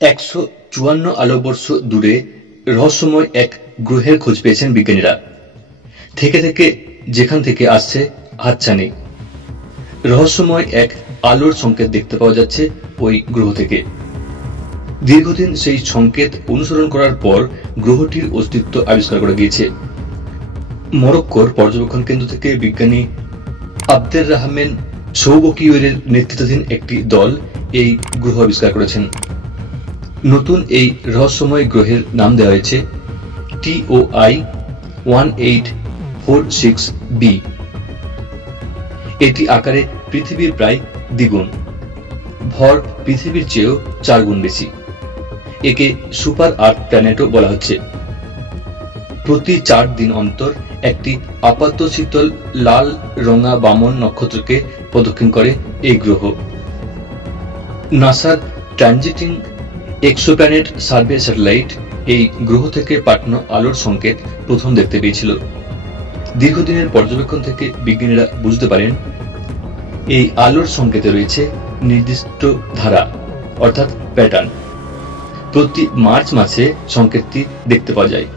154 আলোকবর্ষ দূরে রহস্যময় এক গ্রহের খোঁজ পেয়েছেন বিজ্ঞানীরা। থেকে থেকে যেখান থেকে আসছে হাতছানি। রহস্যময় এক আলোর সংকেত দেখতে পাওয়া যাচ্ছে ওই গ্রহ থেকে। দীর্ঘদিন সেই সংকেত অনুসরণ করার পর গ্রহটির অস্তিত্ব আবিষ্কার করা গিয়েছে। মরক্কোর পর্যবেক্ষণ কেন্দ্র থেকে বিজ্ঞানী আব্দের রাহমান শৌবকিয়ের নেতৃত্বাধীন একটি দল এই গ্রহ আবিষ্কার করেছেন। নতুন এই রহস্যময় গ্রহের নাম দেওয়া হয়েছে TOI 1846b। এটি আকারে পৃথিবীর প্রায় দ্বিগুণ, ভর পৃথিবীর চেয়েও 4 গুণ বেশি। একে সুপার আর্থ প্ল্যানেটও বলা হচ্ছে। প্রতি 4 দিন অন্তর একটি আপাত শীতল লাল রঙা বামন নক্ষত্রকে প্রদক্ষিণ করে এই গ্রহ। নাসার ট্রানজিটিং এক্সোপ্ল্যানেট সার্ভে স্যাটেলাইট এই গ্রহ থেকে পাঠানো আলোর সংকেত প্রথম দেখতে পেয়েছিল। দীর্ঘদিনের পর্যবেক্ষণ থেকে বিজ্ঞানীরা বুঝতে পারেন এই আলোর সংকেতে রয়েছে নির্দিষ্ট ধারা, অর্থাৎ প্যাটার্ন। প্রতি মার্চ মাসে সংকেতটি দেখতে পাওয়া যায়।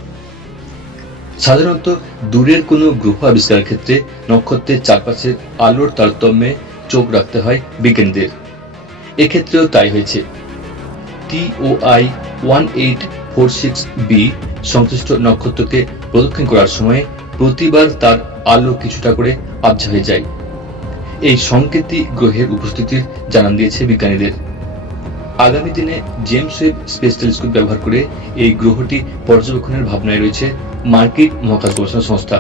সাধারণত দূরের কোনো গ্রহ আবিষ্কারের ক্ষেত্রে নক্ষত্রের চারপাশের আলোর তারতম্যে চোখ রাখতে হয় বিজ্ঞানীদের। এক্ষেত্রেও তাই হয়েছে। TOI 1846b সংশ্লিষ্ট নক্ষত্রকে প্রদক্ষিণ করার সময় প্রতিবার তার আলো কিছুটা করে আবছা হয়ে যায়। এই সংকেতই গ্রহের উপস্থিতির জানান দিয়েছে বিজ্ঞানীদের। আগামী দিনে জেমস ওয়েব স্পেস টেলিস্কোপ ব্যবহার করে এই গ্রহটি পর্যবেক্ষণের ভাবনায় রয়েছে মার্কিন মহাকাশ গবেষণা সংস্থা।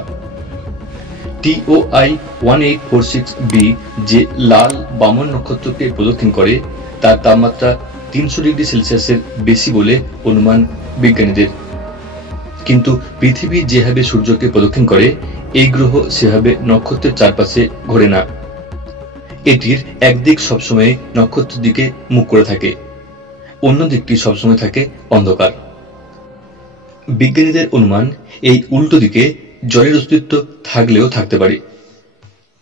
TOI 1846b যে লাল বামন নক্ষত্রকে প্রদক্ষিণ করে তার তাপমাত্রা 300 ডিগ্রি সেলসিয়াসের বেশি বলে অনুমান বিজ্ঞানীদের। কিন্তু পৃথিবী যেভাবে সূর্যকে প্রদক্ষিণ করে এই গ্রহ সেভাবে নক্ষত্রের চারপাশে ঘোরে না। এটির একদিক সবসময় নক্ষত্রের দিকে মুখ করে থাকে, অন্য দিকটি সবসময় থাকে অন্ধকার। বিজ্ঞানীদের অনুমান এই উল্টো দিকে জলের অস্তিত্ব থাকলেও থাকতে পারে।